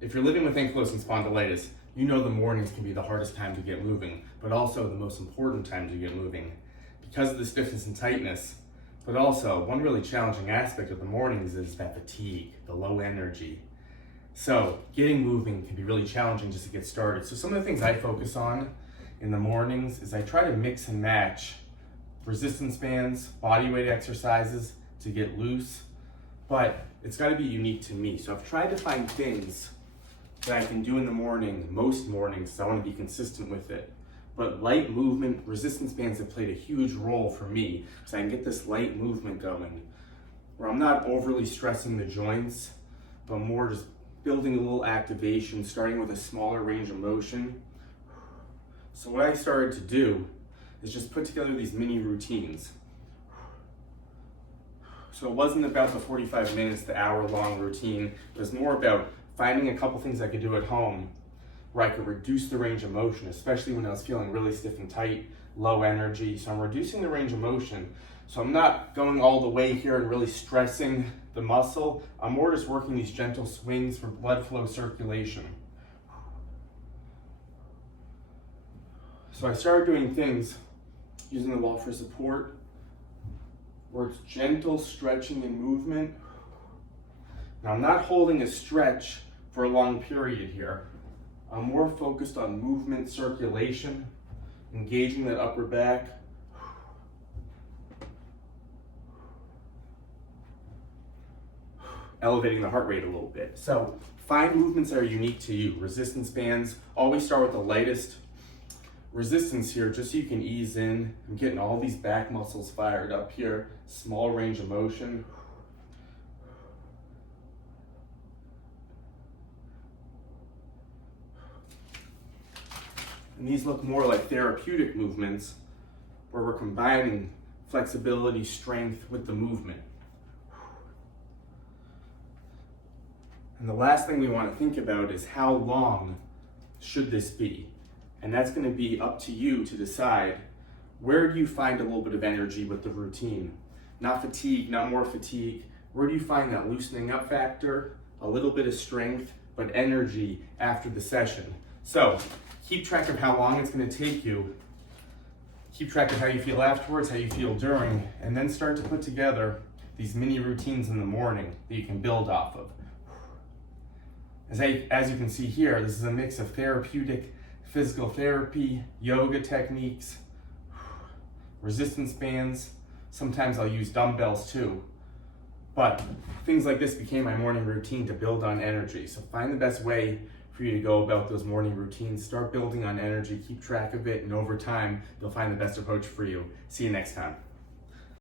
If you're living with ankylosing spondylitis, you know the mornings can be the hardest time to get moving, but also the most important time to get moving because of the stiffness and tightness. But also, one really challenging aspect of the mornings is that fatigue, the low energy. So getting moving can be really challenging just to get started. So some of the things I focus on in the mornings is I try to mix and match resistance bands, body weight exercises to get loose, but it's got to be unique to me. So I've tried to find things that I can do in the morning, most mornings, so I want to be consistent with it. But light movement, resistance bands have played a huge role for me because I can get this light movement going where I'm not overly stressing the joints, but more just building a little activation, starting with a smaller range of motion. So what I started to do is just put together these mini routines. So it wasn't about the 45 minutes, the hour-long routine. It was more about finding a couple things I could do at home where I could reduce the range of motion, especially when I was feeling really stiff and tight, low energy. So I'm reducing the range of motion. So I'm not going all the way here and really stressing the muscle. I'm more just working these gentle swings for blood flow circulation. So I started doing things using the wall for support, where it's gentle stretching and movement. Now I'm not holding a stretch for a long period here. I'm more focused on movement, circulation, engaging that upper back. Elevating the heart rate a little bit. So find movements that are unique to you. Resistance bands, always start with the lightest resistance here, just so you can ease in. I'm getting all these back muscles fired up here. Small range of motion. And these look more like therapeutic movements where we're combining flexibility, strength with the movement. And the last thing we want to think about is how long should this be? And that's going to be up to you to decide where do you find a little bit of energy with the routine. Not fatigue, not more fatigue. Where do you find that loosening up factor, a little bit of strength, but energy after the session? So keep track of how long it's going to take you. Keep track of how you feel afterwards, how you feel during, and then start to put together these mini routines in the morning that you can build off of. As you can see here, this is a mix of therapeutic, physical therapy, yoga techniques, resistance bands. Sometimes I'll use dumbbells too. But things like this became my morning routine to build on energy. So find the best way for you to go about those morning routines. Start building on energy, keep track of it, and over time, you'll find the best approach for you. See you next time.